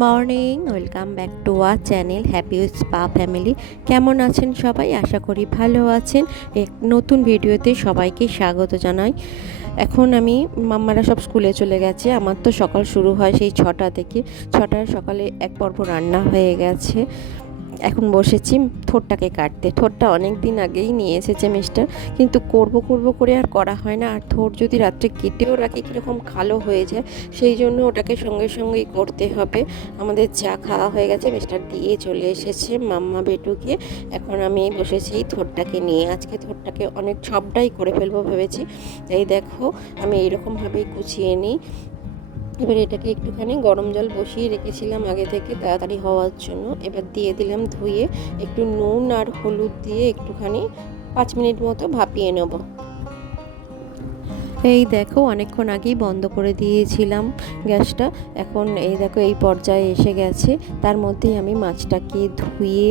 Morning, welcome back to our channel happy spa family. কেমন আছেন সবাই? আশা করি ভালো আছেন। এক নতুন ভিডিওতে সবাইকে স্বাগত জানাই। এখন আমি মাম্মারা সব স্কুলে চলে গেছে। আমার তো সকাল শুরু হয় সেই ছটা থেকে। ছটার সকালে এক পর্ব রান্না হয়ে গেছে। এখন বসেছি থোরটাকে কাটতে। থোরটা অনেক দিন আগেই নিয়ে এসেছে মিস্টার কিন্তু করব করব করে আর করা হয় না। আর থোর যদি রাত্রে কেটেও রাখি, কীরকম কালো হয়ে যায়, সেই জন্য ওটাকে সঙ্গে সঙ্গেই করতে হবে। আমাদের চা খাওয়া হয়ে গেছে মিস্টার দিয়ে চলে এসেছে মাম্মা বেটুকে। এখন আমি বসেছি থোরটাকে নিয়ে। আজকে থোরটাকে অনেক সবটাই করে ফেলব ভেবেছি। এই দেখো, আমি এইরকমভাবেই গুছিয়ে নিই। এবার এটাকে একটুখানি গরম জল বসিয়ে রেখেছিলাম আগে থেকে তাড়াতাড়ি হওয়ার জন্য। এবার দিয়ে দিলাম ধুয়ে একটু নুন আর হলুদ দিয়ে একটুখানি পাঁচ মিনিট মতো ভাপিয়ে নেব। এই দেখো, অনেকক্ষণ আগেই বন্ধ করে দিয়েছিলাম গ্যাসটা। এখন এই দেখো, এই পর্যায়ে এসে গেছে। তার মধ্যেই আমি মাছটাকে ধুয়ে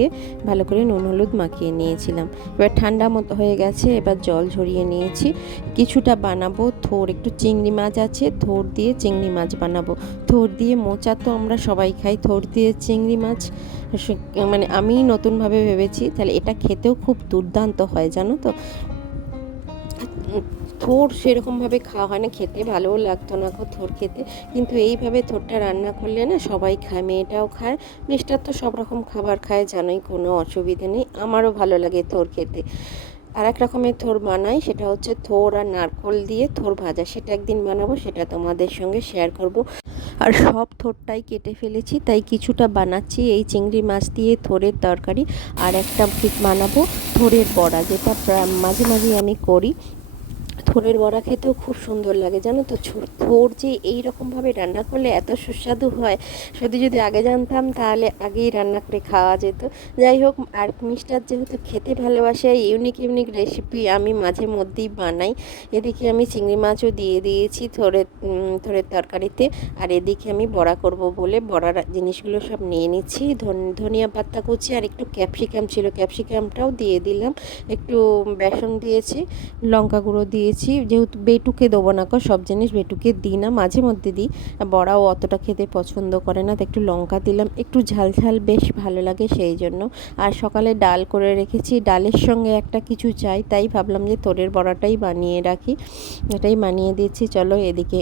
ভালো করে নুন হলুদ মাখিয়ে নিয়েছিলাম। এবার ঠান্ডা মতো হয়ে গেছে, এবার জল ঝরিয়ে নিয়েছি। কিছুটা বানাবো, থোর, একটু চিংড়ি মাছ আছে, থোর দিয়ে চিংড়ি মাছ বানাবো। থোর দিয়ে মোচা তো আমরা সবাই খাই, থোর দিয়ে চিংড়ি মাছ। মানে আমি নতুনভাবে ভেবেছি, তাহলে এটা খেতেও খুব দুর্দান্ত হয়, জানো তো? থোর সেরকমভাবে খাওয়া হয় না। খেতে ভালোও লাগতো না থোর খেতে। কিন্তু এইভাবে থোরটা রান্না করলে না সবাই খায়, মেয়েটাও খায়, মিস্টার তো সব রকম খাবার খায়, জানোই কোনো অসুবিধে নেই। আমারও ভালো লাগে থোর খেতে। আর এক রকমের থোর বানাই, সেটা হচ্ছে থোর আর নারকল দিয়ে থোর ভাজা। সেটা একদিন বানাবো, সেটা তোমাদের সঙ্গে শেয়ার করব। আর সব থোরটাই কেটে ফেলেছি, তাই কিছুটা বানাচ্ছি। এই চিংড়ি মাছ দিয়ে থোরের তরকারি। আর একটা বানাবো থোরের বড়া, যেটা মাঝে মাঝে আমি করি। থোরের বড়া খেতেও খুব সুন্দর লাগে, জানো তো? থোর যে এই রকমভাবে রান্না করলে এত সুস্বাদু হয় শুধু যদি আগে জানতাম তাহলে আগেই রান্না করে খাওয়া যেত। যাই হোক, আর মিস্টার যেহেতু খেতে ভালোবাসে, ইউনিক ইউনিক রেসিপি আমি মাঝে মধ্যেই বানাই। এদিকে আমি চিংড়ি মাছও দিয়ে দিয়েছি থোরের থোরের তরকারিতে। আর এদিকে আমি বড়া করব বলে বড়ার জিনিসগুলো সব নিয়ে নিচ্ছি। ধনিয়া পাতা কুচি আর একটু ক্যাপসিকাম ছিল, ক্যাপসিকামটাও দিয়ে দিলাম। একটু বেসন দিয়েছি, লঙ্কা গুঁড়ো দিয়েছি। যেহেতু বেটুকে দেবো না কো সব জিনিস বেটুকে দিই না, মাঝে মধ্যে দিই। বড়াও অতটা খেতে পছন্দ করে না, তো একটু লঙ্কা দিলাম। একটু ঝাল ঝাল বেশ ভালো লাগে সেই জন্য। আর সকালে ডাল করে রেখেছি, ডালের সঙ্গে একটা কিছু চাই, তাই ভাবলাম যে তোরের বড়াটাই বানিয়ে রাখি। এটাই বানিয়ে দিয়েছি, চলো এদিকে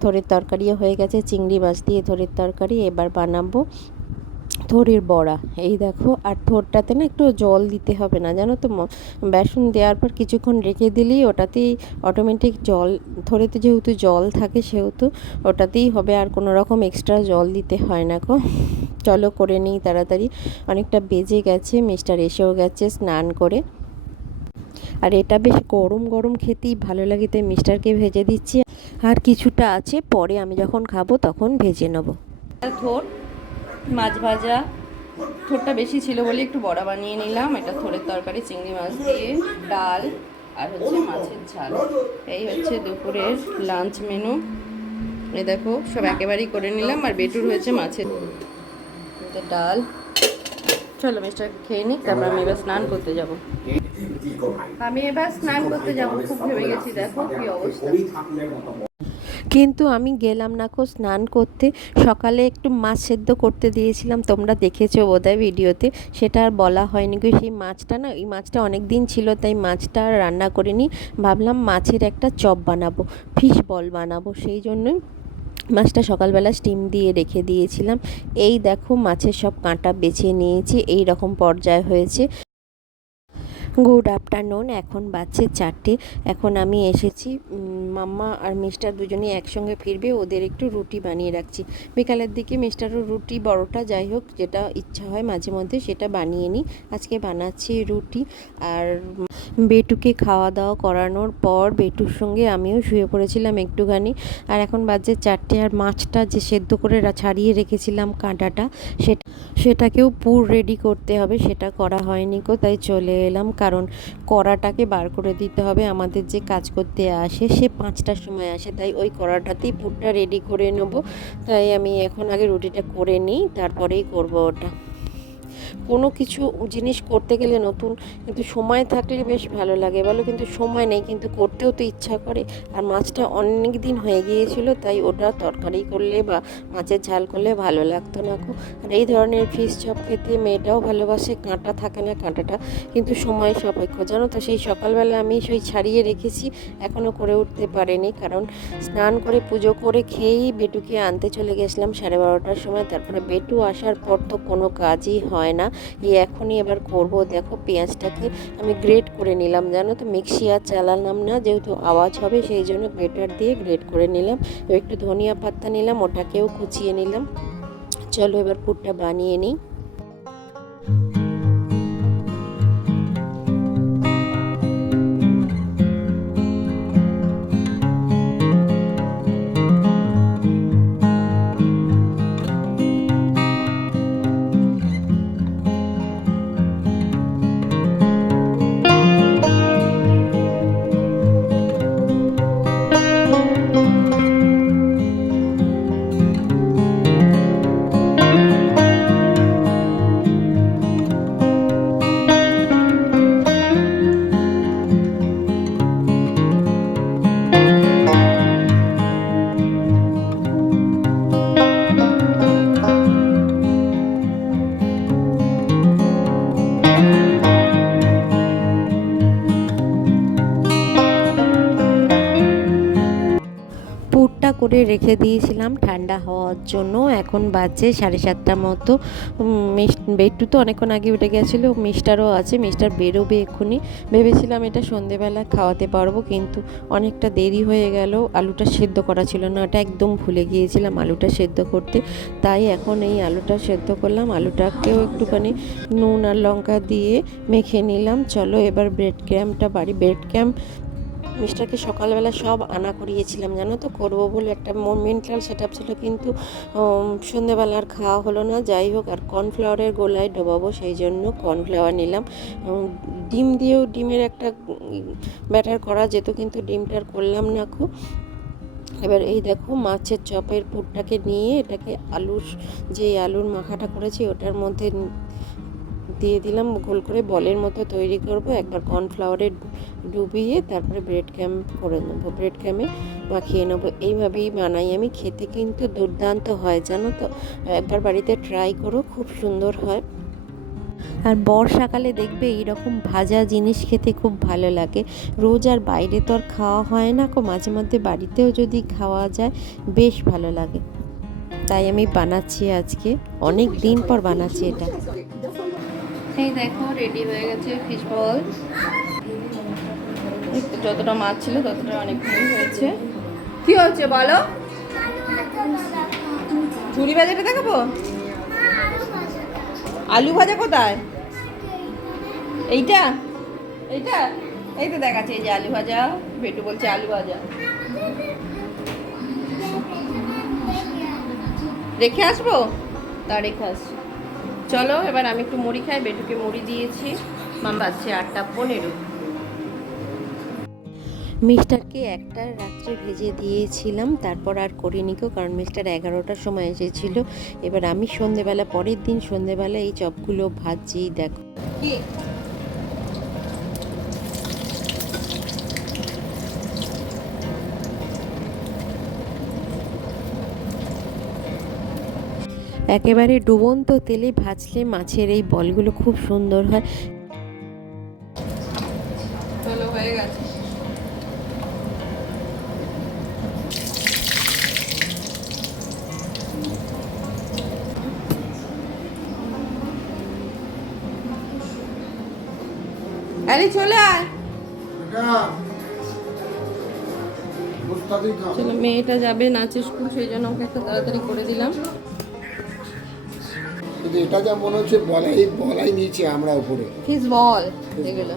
থোরের তরকারিও হয়ে গেছে, চিংড়ি মাছ দিয়ে থোরের তরকারি এবার বানাবো। থোরের বড়া। এই দেখো, আর থোরটাতে না একটু জল দিতে হবে না, জানো তো? বেসন দেওয়ার পর কিছুক্ষণ রেখে দিলেই ওটাতেই অটোমেটিক জল, থোরেতে যেহেতু জল থাকে সেহেতু ওটাতেই হবে, আর কোনো রকম এক্সট্রা জল দিতে হয় না কো চলো করে নিই তাড়াতাড়ি। অনেকটা বেজে গেছে মিস্টার এসেও গেছে স্নান করে। আর এটা বেশ গরম গরম খেতেই ভালো লাগে, তাই মিস্টারকে ভেজে দিচ্ছি। আর কিছুটা আছে, পরে আমি যখন খাব তখন ভেজে নেব। থোর? মাছ ভাজা। থোরটা বেশি ছিল বলে একটু বড়া বানিয়ে নিলাম। এটা থোরের তরকারি, চিংড়ি মাছ দিয়ে, ডাল আর হচ্ছে মাছের ঝাল। এই হচ্ছে দুপুরের লাঞ্চ মেনু। এ দেখো, সব একেবারেই করে নিলাম আর বেটুর হয়েছে মাছের। ডাল। চলো মিস্টার খেয়ে নিক, তারপর আমি এবার স্নান করতে যাব। আমি এবার স্নান করতে যাব, খুব ভেবে গেছি, দেখো কি অবস্থা। কিন্তু আমি গেলাম না কো, স্নান করতে। সকালে একটু মাছ সেদ্ধ করতে দিয়েছিলাম, তোমরা দেখেছ বোধহয় ভিডিওতে। সেটা আর বলা হয়নি গো, সেই মাছটা না, এই মাছটা অনেক দিন ছিল, তাই মাছটা রান্না করিনি। ভাবলাম মাছের একটা চপ বানাবো, ফিশ বল বানাবো, সেই জন্যই মাছটা সকালবেলা স্টিম দিয়ে রেখে দিয়েছিলাম। এই দেখো মাছের সব কাঁটা বেছে নিয়েছি, এই রকম পর্যায় হয়েছে। গুড আফটারনুন এখন বাচ্চে চারটে। এখন আমি এসেছি মাম্মা আর মিস্টার দুজনেই একসঙ্গে ফিরবে, ওদের একটু রুটি বানিয়ে রাখছি। বিকালের দিকে মিস্টারও রুটি বড়টা যাই হোক, যেটা ইচ্ছা হয় মাঝে মধ্যে সেটা বানিয়ে নিই। আজকে বানাচ্ছি রুটি আর বেটুকে খাওয়া দাওয়া করানোর পর বেটুর সঙ্গে আমিও শুয়ে পড়েছিলাম একটুখানি। আর এখন বাজে চারটে আর মাছটা যে সেদ্ধ করে ছাড়িয়ে রেখেছিলাম কাঁটাটা, সেটা সেটাকেও পুর রেডি করতে হবে, সেটা করা হয়নি কো তাই চলে এলাম। কারণ কড়াটাকে বার করে দিতে হবে, আমাদের যে কাজ করতে আসে সে পাঁচটার সময় আসে, তাই ওই কড়াটাতেই পুরটা রেডি করে নেব। তাই আমি এখন আগে রুটিটা করে নিই, তারপরেই করব ওটা। কোনো কিছু জিনিস করতে গেলে নতুন, কিন্তু সময় থাকলে বেশ ভালো লাগে। বলো কিন্তু সময় নেই, কিন্তু করতেও তো ইচ্ছা করে। আর মাছটা অনেক দিন হয়ে গিয়েছিল, তাই ওটা তরকারি করলে বা মাছের ঝাল করলে ভালো লাগতো না খুব আর এই ধরনের ফিশ চপ খেতে মেয়েটাও ভালোবাসে, কাঁটা থাকে না কাঁটাটা। কিন্তু সময় সাপেক্ষ, জানো তো, সেই সকালবেলা আমি সেই ছাড়িয়ে রেখেছি এখনও করে উঠতে পারিনি। কারণ স্নান করে পুজো করে খেয়েই বেটুকে আনতে চলে গেছিলাম সাড়ে বারোটার সময়। তারপরে বেটু আসার পর তো কোনো কাজই হয় না। এই এখনই এবার করব। দেখো পেঁয়াজটাকে আমি গ্রেট করে নিলাম। জানো তো, মিক্সি আর চালালাম না, যেহেতু আওয়াজ হবে, সেই জন্য গ্রেটার দিয়ে গ্রেট করে নিলাম। একটু ধনিয়া পাত্তা নিলাম, ওটাকেও কুচিয়ে নিলাম। চলো এবার পুরটা বানিয়ে নিই। করে রেখে দিয়েছিলাম ঠান্ডা হওয়ার জন্য। এখন বাজে সাড়ে সাতটার মতো। উম, মিস- বেটু তো অনেকক্ষণ আগে উঠে গেছিল মিস্টারও আছে মিস্টার বেরোবে এক্ষুনি। ভেবেছিলাম এটা সন্ধেবেলা খাওয়াতে পারব কিন্তু অনেকটা দেরি হয়ে গেল। আলুটা সেদ্ধ করা ছিল না ওটা একদম ভুলে গিয়েছিলাম আলুটা সেদ্ধ করতে। তাই এখন এই আলুটা সেদ্ধ করলাম। আলুটাকেও একটুখানি নুন আর লঙ্কা দিয়ে মেখে নিলাম। চলো এবার ব্রেড ক্যাম্পটা বাড়ি। ব্রেড ক্যাম্প মিস্টারকে সকালবেলা সব আনা করিয়েছিলাম, জানো তো? করব বলে একটা মেন্টাল সেট আপ ছিল, কিন্তু সন্ধেবেলা আর খাওয়া হলো না। যাই হোক, আর কর্নফ্লাওয়ারের গোলায় ডোবাবো, সেই জন্য কর্নফ্লাওয়ার নিলাম। ডিম দিয়েও ডিমের একটা ব্যাটার করা যেত, কিন্তু ডিমটার করলাম না খুব। এবার এই দেখো, মাছের চপের পুরটাকে নিয়ে এটাকে আলুর যে আলুর মাখাটা করেছি, ওটার মধ্যে দিয়ে দিলাম, গোল করে বলের মতো তৈরি করব। একবার কর্নফ্লাওয়ারে ডুবিয়ে তারপরে ব্রেড ক্যাম্প করে নেব। ব্রেড ক্যামে মাখিয়ে নেব। এইভাবেই বানাই আমি। খেতে কিন্তু দুর্দান্ত হয়, জানো তো? একবার বাড়িতে ট্রাই করো, খুব সুন্দর হয়। আর বর্ষাকালে দেখবে এইরকম ভাজা জিনিস খেতে খুব ভালো লাগে। রোজ আর বাইরে তো আর খাওয়া হয় না কো, মাঝে মধ্যে বাড়িতেও যদি খাওয়া যায়, বেশ ভালো লাগে। তাই আমি বানাচ্ছি আজকে। অনেক দিন পর বানাচ্ছি এটা। এই দেখো রেডি হয়ে গেছে ফিশ বল যতটা মাছ ছিল ততটা অনেকখানি হয়েছে। কি হচ্ছে বলো? ঝুড়ি ভাজাটা দেখাবো? আলু ভাজা কোথায়? এইটা? এইটা? এই তো দেখাচ্ছে, এই যে আলু ভাজা। বেটু বলছে আলু ভাজা। রেখে আসব? তা রেখে আসছি। চলো এবার আমি একটু মুড়ি খাই বেটুকে মুড়ি দিয়েছি। মাম বাজছে আটটা পনেরো। মিস্টারকে একটা রাত্রে ভেজে দিয়েছিলাম তারপর আর করিনি কেউ কারণ মিস্টার এগারোটার সময় এসেছিল। এবার আমি সন্ধেবেলা পরের দিন সন্ধেবেলা এই চপগুলো ভাজছি দেখো। একেবারে ডুবন্ত তেলে ভাজলে মাছের এই বলগুলো খুব সুন্দর হয়। হয়ে গেছে। আরে চলে আয়। চলো মেয়েটা যাবে নাচের স্কুল সেই জন্য ওকে একটা তাড়াতাড়ি করে দিলাম। কিন্তু এটা যা মনে হচ্ছে বলাই বলাই নিচে আমরা উপরে। ফিস বল এগুলো।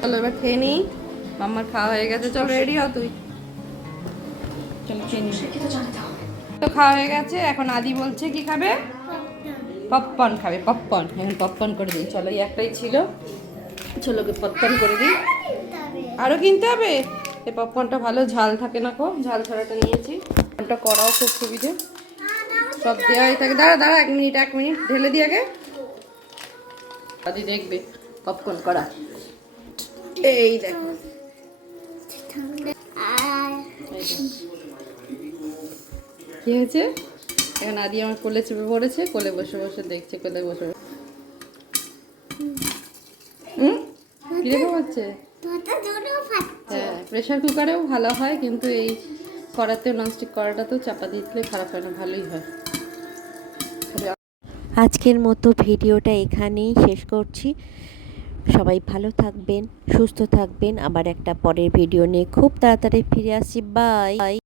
চলো এবার খেয়ে নিই। মাম্মার খাওয়া হয়ে গেছে। চল রেডি হ তুই। চলো খেয়ে নিই। তো খাওয়া হয়ে গেছে। এখন আদি বলছে কি খাবে? পপকর্ন। খাবে পপকর্ন। এখন পপকর্ন করে দিই। চলো এই একটাই ছিল। চলো ওকে পপকর্ন করে দিই। আরও কিনতে হবে? এই পপকর্নটা ভালো ঝাল থাকে না কো? ঝাল ছাড়াটা নিয়েছি। পপকর্নটা করাও খুব সুবিধে। সব দেওয়াই থাকে। দাঁড়া দাঁড়া এক মিনিট এক মিনিট। ঢেলে দিয়ে আগে। দাদি দেখবে। পপকর্ন করা। এই দেখো। কি হয়েছে? এখন আদি আমার কোলে চেপে পড়েছে কোলে বসে বসে দেখছে কোলে বসে হুম? কীরকম হচ্ছে? হ্যাঁ প্রেশার কুকারেও ভালো হয় কিন্তু এই কড়াতেও ননস্টিক কড়াটাতেও চাপা দিয়ে দিলে খারাপ হয় না ভালোই হয়। আজকের মতো ভিডিওটা এখানেই শেষ করছি। সবাই ভালো থাকবেন, সুস্থ থাকবেন। আবার একটা পরের ভিডিও নিয়ে খুব তাড়াতাড়ি ফিরে আসি বাই